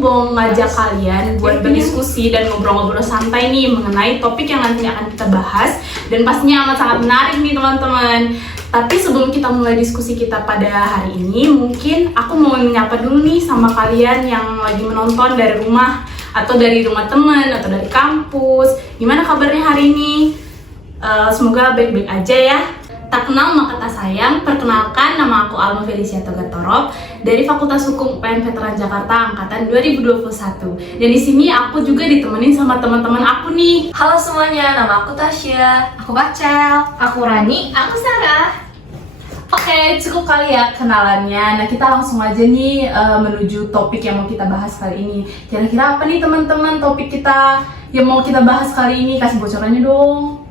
mau ngajak kalian buat berdiskusi dan ngobrol-ngobrol santai nih mengenai topik yang nantinya akan kita bahas, dan pastinya amat sangat menarik nih teman-teman. Tapi sebelum kita mulai diskusi kita pada hari ini, mungkin aku mau menyapa dulu nih sama kalian yang lagi menonton dari rumah, atau dari rumah teman, atau dari kampus. Gimana kabarnya hari ini? Semoga baik-baik aja ya. Tak kenal maka tak sayang, perkenalkan nama aku Alma Felicia Togatorop dari Fakultas Hukum UPN Veteran Jakarta Angkatan 2021. Dan di sini aku juga ditemenin sama teman-teman aku nih. Halo semuanya, nama aku Tasya. Aku Bacel. Aku Rani. Aku Sarah. Oke, cukup kali ya kenalannya. Nah, kita langsung aja nih menuju topik yang mau kita bahas kali ini. Kira-kira apa nih teman-teman topik kita yang mau kita bahas kali ini? Kasih bocorannya dong.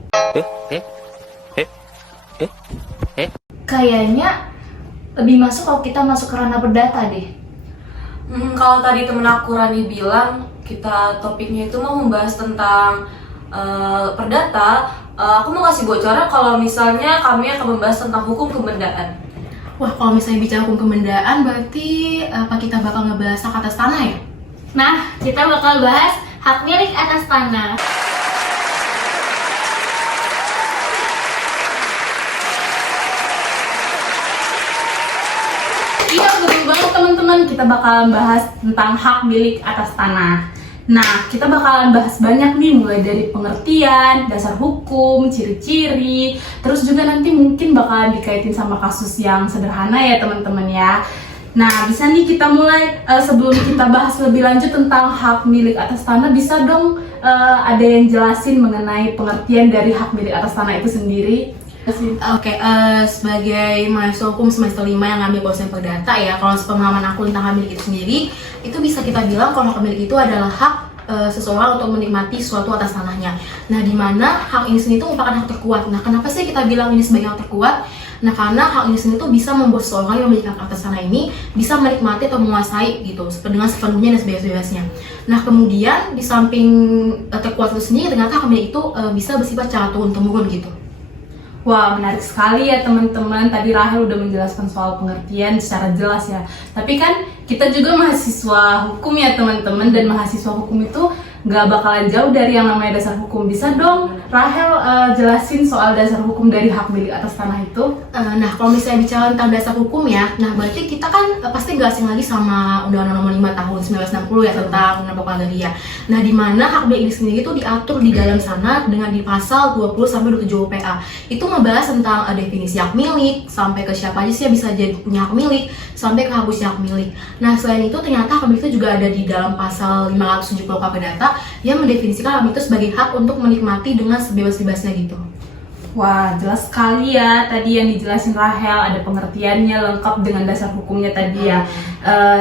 Kayaknya lebih masuk kalau kita masuk ke ranah perdata deh. Kalau tadi temen aku Rani bilang kita topiknya itu mau membahas tentang perdata, aku mau kasih bocoran kalau misalnya kami akan membahas tentang hukum kebendaan. Wah, kalau misalnya bicara hukum kebendaan, berarti apa kita bakal ngebahas hak atas tanah ya? Nah, kita bakal bahas hak milik atas tanah. Iya, betul banget teman-teman. Kita bakalan bahas tentang hak milik atas tanah. Nah, kita bakalan bahas banyak nih, mulai dari pengertian, dasar hukum, ciri-ciri, terus juga nanti mungkin bakalan dikaitin sama kasus yang sederhana ya teman-teman ya. Nah, bisa nih kita mulai. Sebelum kita bahas lebih lanjut tentang hak milik atas tanah, bisa dong ada yang jelasin mengenai pengertian dari hak milik atas tanah itu sendiri? Oke, sebagai mahasiswa hukum semester 5 yang ngambil dosen perdata ya, kalau sepemahaman aku tentang hak milik itu sendiri, itu bisa kita bilang kalau hak milik itu adalah hak seseorang untuk menikmati suatu atas tanahnya. Nah, di mana hak ini sendiri itu merupakan hak terkuat. Nah, kenapa sih kita bilang ini sebagai hak terkuat? Nah, karena hak ini sendiri itu bisa membuat seseorang yang memiliki hak atas tanah ini bisa menikmati atau menguasai gitu dengan sepenuhnya dan sebebas-bebasnya. Nah, kemudian di samping terkuat itu sendiri, ternyata hak milik itu bisa bersifat secara turun-temurun gitu. Wah, menarik sekali ya teman-teman. Tadi Rahel udah menjelaskan soal pengertian secara jelas ya. Tapi kan kita juga mahasiswa hukum ya teman-teman, dan mahasiswa hukum itu nggak bakalan jauh dari yang namanya dasar hukum. Bisa dong Rahel jelasin soal dasar hukum dari hak milik atas tanah itu? Nah, kalau misalnya bicara tentang dasar hukum ya, nah berarti kita kan pasti nggak asing lagi sama Undang-Undang Nomor 5 Tahun 1960 ya tentang Undang Pokok Agraria. Nah, di mana hak milik ini sendiri itu diatur di dalam sana dengan di pasal 20 sampai 27 UPA. Itu ngebahas tentang definisi hak milik, sampai ke siapa aja sih yang bisa jadi punya hak milik, sampai ke hapusnya hak milik. Nah, selain itu ternyata hak milik itu juga ada di dalam pasal 570 KUHP Perdata yang mendefinisikan hak milik itu sebagai hak untuk menikmati dengan sebebas-bebasnya gitu. Wah, jelas sekali ya tadi yang dijelasin Rahel, ada pengertiannya lengkap dengan dasar hukumnya tadi ya.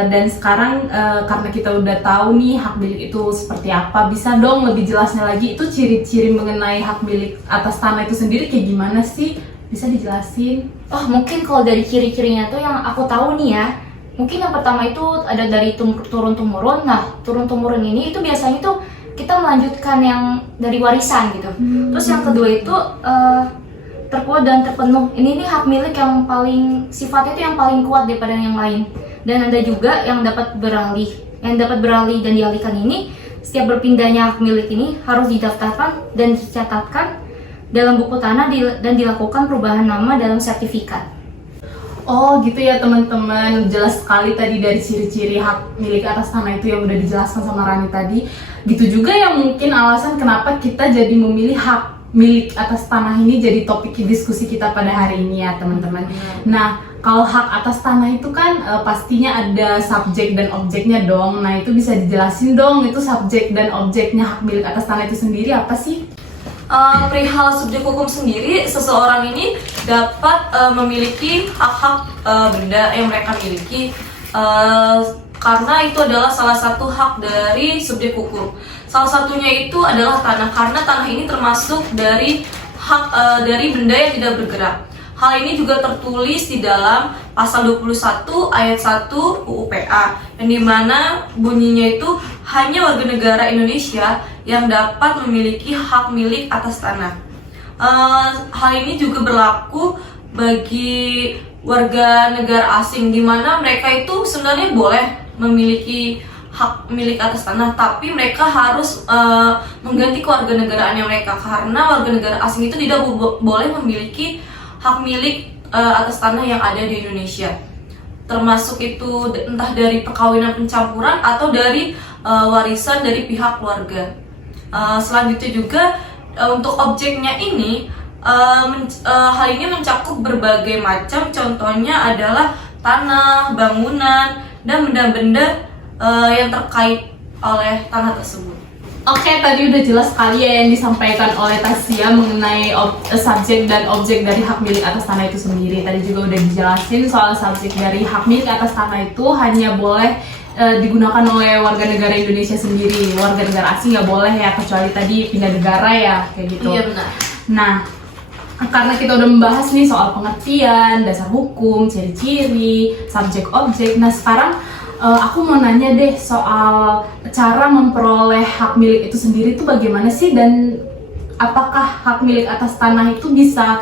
Dan sekarang karena kita udah tahu nih hak milik itu seperti apa, bisa dong lebih jelasnya lagi itu ciri-ciri mengenai hak milik atas tanah itu sendiri kayak gimana sih? Bisa dijelasin? Oh, mungkin kalau dari ciri-cirinya tuh yang aku tahu nih ya, mungkin yang pertama itu ada dari turun-temurun. Nah, turun-temurun ini itu biasanya tuh kita melanjutkan yang dari warisan gitu. Terus yang kedua itu terkuat dan terpenuh. Ini hak milik yang paling sifatnya itu yang paling kuat daripada yang lain. Dan ada juga yang dapat beralih. Yang dapat beralih dan dialihkan ini, setiap berpindahnya hak milik ini harus didaftarkan dan dicatatkan dalam buku tanah dan dilakukan perubahan nama dalam sertifikat. Oh gitu ya teman-teman, jelas sekali tadi dari ciri-ciri hak milik atas tanah itu yang udah dijelaskan sama Rani tadi. Gitu juga yang mungkin alasan kenapa kita jadi memilih hak milik atas tanah ini jadi topik diskusi kita pada hari ini ya teman-teman. Nah, kalau hak atas tanah itu kan pastinya ada subjek dan objeknya dong. Nah, itu bisa dijelasin dong, itu subjek dan objeknya hak milik atas tanah itu sendiri apa sih? Perihal subjek hukum sendiri, seseorang ini dapat memiliki hak-hak benda yang mereka miliki karena itu adalah salah satu hak dari subjek hukum. Salah satunya itu adalah tanah, karena tanah ini termasuk dari hak dari benda yang tidak bergerak. Hal ini juga tertulis di dalam pasal 21 ayat 1 UU PA, yang dimana bunyinya itu hanya warga negara Indonesia yang dapat memiliki hak milik atas tanah. Hal ini juga berlaku bagi warga negara asing, di mana mereka itu sebenarnya boleh memiliki hak milik atas tanah, tapi mereka harus mengganti kewarganegaraannya mereka, karena warga negara asing itu tidak boleh memiliki hak milik atas tanah yang ada di Indonesia, termasuk itu entah dari perkawinan pencampuran atau dari warisan dari pihak keluarga. Selanjutnya juga untuk objeknya ini hal ini mencakup berbagai macam, contohnya adalah tanah, bangunan, dan benda-benda yang terkait oleh tanah tersebut. Oke, tadi udah jelas sekali ya yang disampaikan oleh Tasya mengenai subjek dan objek dari hak milik atas tanah itu sendiri. Tadi juga udah dijelasin soal subjek dari hak milik atas tanah itu hanya boleh digunakan oleh warga negara Indonesia sendiri. Warga negara asing nggak boleh ya, kecuali tadi pindah negara ya, kayak gitu. Iya benar. Nah, karena kita udah membahas nih soal pengertian, dasar hukum, ciri-ciri, subjek objek. Nah, sekarang aku mau nanya deh soal cara memperoleh hak milik itu sendiri itu bagaimana sih, dan apakah hak milik atas tanah itu bisa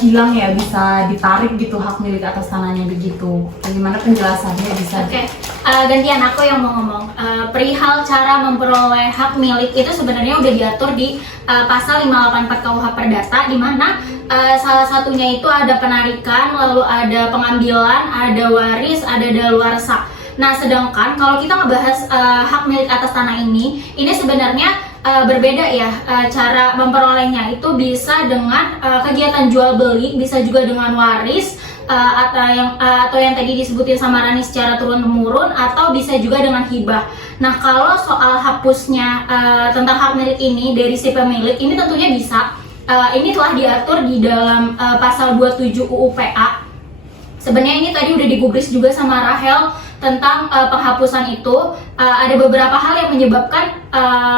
hilang ya, bisa ditarik gitu hak milik atas tanahnya begitu? Bagaimana penjelasannya bisa? Oke, gantian aku yang mau ngomong. Perihal cara memperoleh hak milik itu sebenarnya udah diatur di pasal 584 KUH Perdata, di mana salah satunya itu ada penarikan, lalu ada pengambilan, ada waris, ada daluarsa. Nah, sedangkan kalau kita ngebahas hak milik atas tanah ini sebenarnya berbeda ya, cara memperolehnya itu bisa dengan kegiatan jual beli, bisa juga dengan waris, atau yang tadi disebutin sama Rani secara turun temurun, atau bisa juga dengan hibah. Nah, kalau soal hapusnya tentang hak milik ini dari si pemilik ini tentunya bisa. Ini telah diatur di dalam pasal 27 UU PA. Sebenarnya ini tadi udah digubris juga sama Rahel tentang penghapusan itu. Ada beberapa hal yang menyebabkan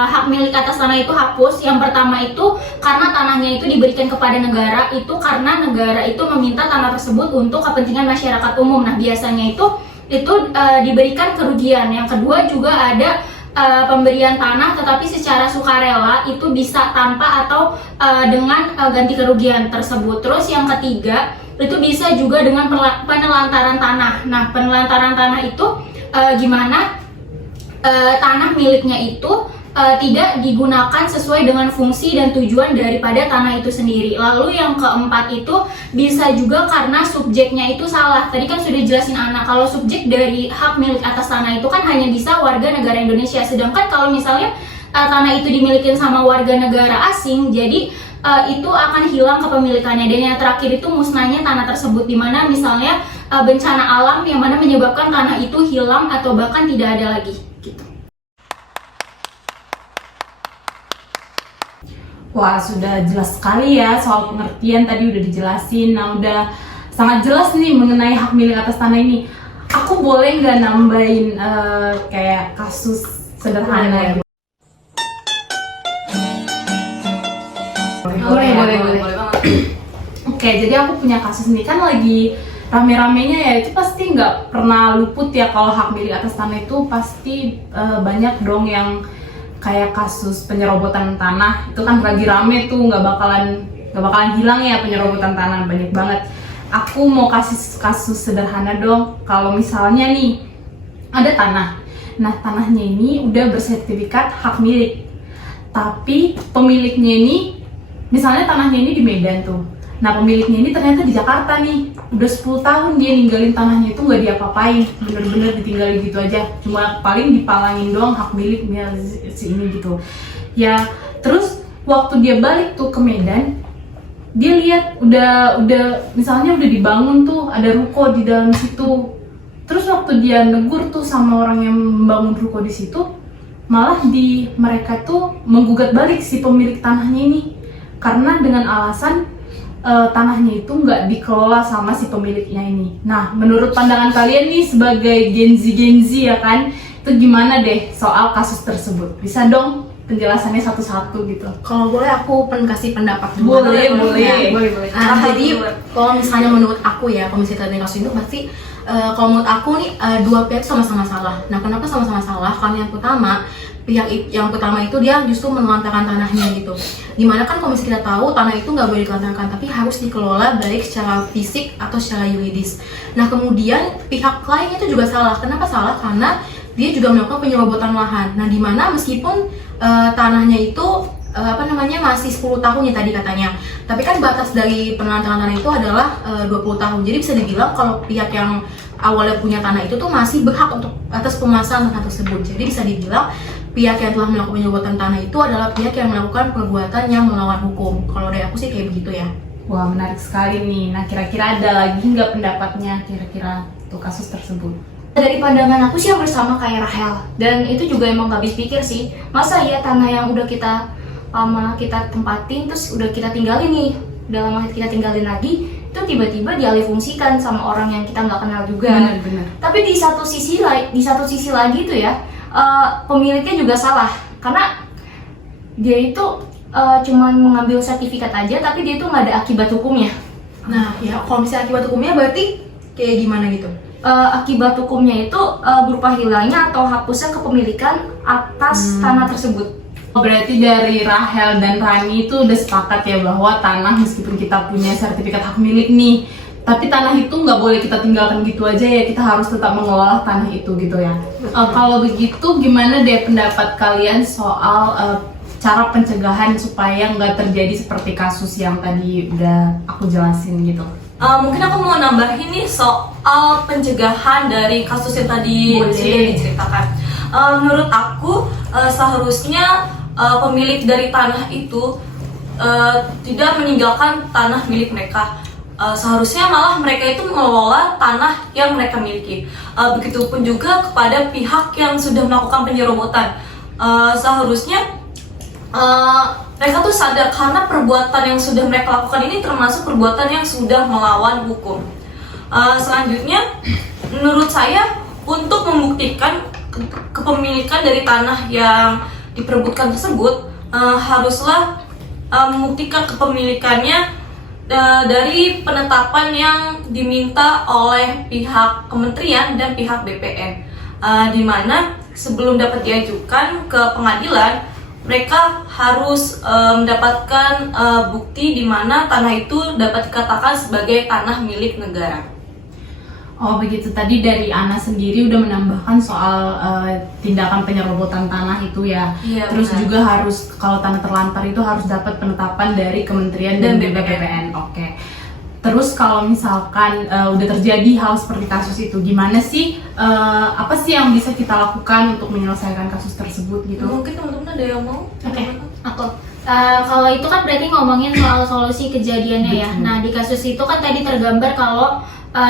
hak milik atas tanah itu hapus. Yang pertama itu karena tanahnya itu diberikan kepada negara, itu karena negara itu meminta tanah tersebut untuk kepentingan masyarakat umum. Nah, biasanya itu diberikan kerugian. Yang kedua juga ada pemberian tanah tetapi secara sukarela, itu bisa tanpa atau dengan ganti kerugian tersebut. Terus yang ketiga itu bisa juga dengan penelantaran tanah. Nah, penelantaran tanah itu gimana tanah miliknya itu tidak digunakan sesuai dengan fungsi dan tujuan daripada tanah itu sendiri. Lalu yang keempat itu bisa juga karena subjeknya itu salah. Tadi kan sudah jelasin Ana, kalau subjek dari hak milik atas tanah itu kan hanya bisa warga negara Indonesia. Sedangkan kalau misalnya tanah itu dimiliki sama warga negara asing, jadi itu akan hilang kepemilikannya. Dan yang terakhir itu musnahnya tanah tersebut, dimana misalnya bencana alam yang mana menyebabkan tanah itu hilang atau bahkan tidak ada lagi gitu. Wah, sudah jelas sekali ya soal pengertian, tadi udah dijelasin. Nah, udah sangat jelas nih mengenai hak milik atas tanah ini. Aku boleh nggak nambahin kayak kasus sederhana? Boleh banget. Oke, jadi aku punya kasus nih, kan lagi rame-ramenya ya, itu pasti nggak pernah luput ya kalau hak milik atas tanah itu pasti banyak dong yang kayak kasus penyerobotan tanah. Itu kan lagi rame tuh, nggak bakalan hilang ya penyerobotan tanah, banyak banget. Aku mau kasih kasus sederhana dong. Kalau misalnya nih ada tanah, nah tanahnya ini udah bersertifikat hak milik, tapi pemiliknya ini misalnya tanahnya ini di Medan tuh. Nah, pemiliknya ini ternyata di Jakarta nih. Udah 10 tahun dia ninggalin tanahnya itu nggak diapa-apain. Bener-bener ditinggalin gitu aja. Cuma paling dipalangin doang hak miliknya si ini gitu. Ya, terus waktu dia balik tuh ke Medan, dia lihat udah misalnya udah dibangun tuh, ada ruko di dalam situ. Terus waktu dia negur tuh sama orang yang membangun ruko di situ, malah mereka tuh menggugat balik si pemilik tanahnya ini. Karena dengan alasan tanahnya itu nggak dikelola sama si pemiliknya ini. Nah, menurut pandangan kalian nih sebagai Gen Z ya kan, itu gimana deh soal kasus tersebut? Bisa dong penjelasannya satu-satu gitu. Kalau boleh aku kasih pendapat dulu. Boleh. Jadi kalau misalnya menurut aku ya, kalau misalnya tentang kasus itu pasti kalau menurut aku nih dua pihak sama-sama salah. Nah, kenapa sama-sama salah? Karena yang pertama itu dia justru menelantarkan tanahnya gitu. Dimana kan kalau misalnya kita tahu tanah itu nggak boleh ditelantarkan, tapi harus dikelola baik secara fisik atau secara yuridis. Nah, kemudian pihak lain itu juga salah. Kenapa salah? Karena dia juga melakukan penyerobotan lahan. Nah, di mana meskipun tanahnya itu masih 10 tahun ya tadi katanya. Tapi kan batas dari penelantaran tanah itu adalah 20 tahun. Jadi bisa dibilang kalau pihak yang awalnya punya tanah itu tuh masih berhak untuk atas pemasangan tanah tersebut. Jadi bisa dibilang pihak yang telah melakukan penyerobotan tanah itu adalah pihak yang melakukan perbuatan yang melawan hukum. Kalau dari aku sih kayak begitu ya. Wah, menarik sekali nih. Nah, kira-kira ada lagi nggak pendapatnya kira-kira untuk kasus tersebut? Dari pandangan aku sih hampir sama kayak Rahel, dan itu juga emang gak habis pikir sih. Masa ya tanah yang udah kita tempatin terus udah kita tinggalin nih, udah lama kita tinggalin lagi, itu tiba-tiba dialihfungsikan sama orang yang kita nggak kenal juga. Benar-benar. Tapi di satu sisi lagi itu ya, pemiliknya juga salah, karena dia itu cuman mengambil sertifikat aja, tapi dia itu nggak ada akibat hukumnya. Nah, ya kalau misalnya akibat hukumnya berarti kayak gimana gitu? Akibat hukumnya itu berupa hilangnya atau hapusnya kepemilikan atas tanah tersebut. Berarti dari Rahel dan Rani itu udah sepakat ya bahwa tanah meskipun kita punya sertifikat hak milik nih, tapi tanah itu nggak boleh kita tinggalkan gitu aja ya, kita harus tetap mengelola tanah itu gitu ya. Kalau begitu gimana deh pendapat kalian soal cara pencegahan supaya nggak terjadi seperti kasus yang tadi udah aku jelasin gitu? Mungkin aku mau nambahin nih soal pencegahan dari kasus yang tadi sudah diceritakan. Menurut aku seharusnya pemilik dari tanah itu tidak meninggalkan tanah milik mereka. Seharusnya malah mereka itu mengelola tanah yang mereka miliki. Begitupun juga kepada pihak yang sudah melakukan penyerobotan. Seharusnya mereka tuh sadar karena perbuatan yang sudah mereka lakukan ini termasuk perbuatan yang sudah melawan hukum. Selanjutnya, menurut saya untuk membuktikan kepemilikan dari tanah yang diperebutkan tersebut, haruslah membuktikan kepemilikannya dari penetapan yang diminta oleh pihak kementerian dan pihak BPN, di mana sebelum dapat diajukan ke pengadilan, mereka harus mendapatkan bukti di mana tanah itu dapat dikatakan sebagai tanah milik negara. Oh begitu, tadi dari Ana sendiri udah menambahkan soal tindakan penyerobotan tanah itu ya. Iya, terus benar. juga harus kalau tanah terlantar itu harus dapat penetapan dari kementerian dan BPN. Oke. Terus kalau misalkan udah terjadi hal seperti kasus itu, gimana sih, apa sih yang bisa kita lakukan untuk menyelesaikan kasus tersebut gitu? Mungkin teman-teman ada yang mau? Oke, aku. Kalau itu kan berarti ngomongin soal solusi kejadiannya ya. Nah, di kasus itu kan tadi tergambar kalau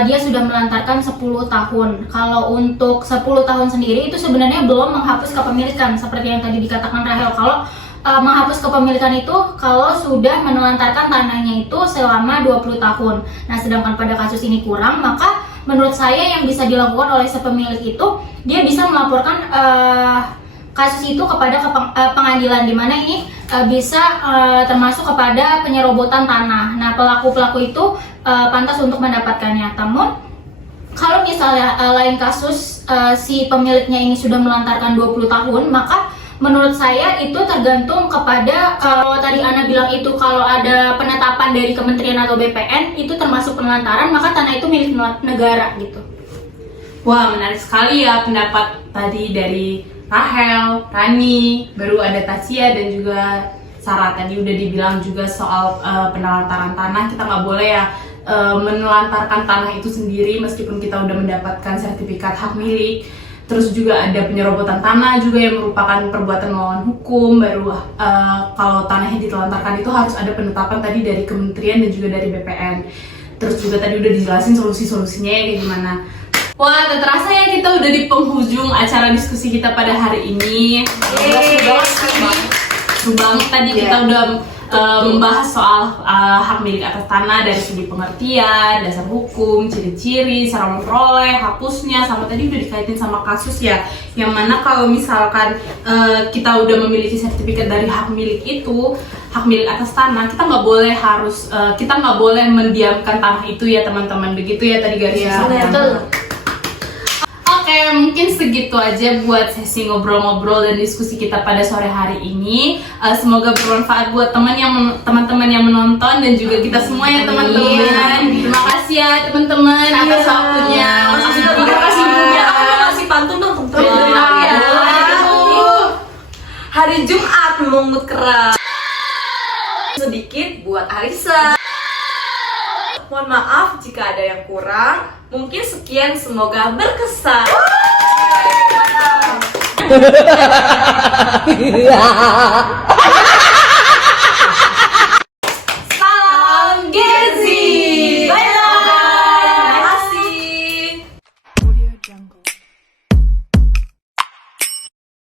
dia sudah melantarkan 10 tahun. Kalau untuk 10 tahun sendiri itu sebenarnya belum menghapus kepemilikan seperti yang tadi dikatakan Rahel. Kalau menghapus kepemilikan itu kalau sudah menelantarkan tanahnya itu selama 20 tahun. Nah, sedangkan pada kasus ini kurang, maka menurut saya yang bisa dilakukan oleh si pemilik itu, dia bisa melaporkan kasus itu kepada pengadilan, di mana ini bisa termasuk kepada penyerobotan tanah. Nah, pelaku-pelaku itu pantas untuk mendapatkannya. Namun kalau misalnya lain kasus si pemiliknya ini sudah melantarkan 20 tahun, maka menurut saya itu tergantung kepada, kalau tadi Ana bilang itu kalau ada penetapan dari kementerian atau BPN itu termasuk penelantaran, maka tanah itu milik negara gitu. Wah, menarik sekali ya pendapat tadi dari Rahel, Rani, baru ada Tasya dan juga Sarah. Tadi udah dibilang juga soal penelantaran tanah. Kita nggak boleh ya menelantarkan tanah itu sendiri meskipun kita udah mendapatkan sertifikat hak milik. Terus juga ada penyerobotan tanah juga yang merupakan perbuatan melawan hukum. Baru kalau tanahnya ditelantarkan itu harus ada penetapan tadi dari kementerian dan juga dari BPN. Terus juga tadi udah dijelasin solusi-solusinya ya kayak gimana. Wah, tak terasa ya kita udah di penghujung acara diskusi kita pada hari ini. Seru banget tadi kita udah membahas soal hak milik atas tanah dari segi pengertian, dasar hukum, ciri-ciri, cara memperoleh, hapusnya, sama tadi udah dikaitin sama kasus ya. Yang mana kalau misalkan kita udah memiliki sertifikat dari hak milik itu, hak milik atas tanah, kita nggak boleh kita nggak boleh mendiamkan tanah itu ya teman-teman. Begitu ya tadi garis besarnya. Oke, mungkin segitu aja buat sesi ngobrol-ngobrol dan diskusi kita pada sore hari ini. Semoga bermanfaat buat teman-teman yang menonton dan juga kita semua ya teman-teman. Terima kasih ya teman-teman atas waktunya. Terima kasih juga. Aku mau kasih pantun dong. Harisa. Mohon maaf jika ada yang kurang. Mungkin sekian, semoga berkesan.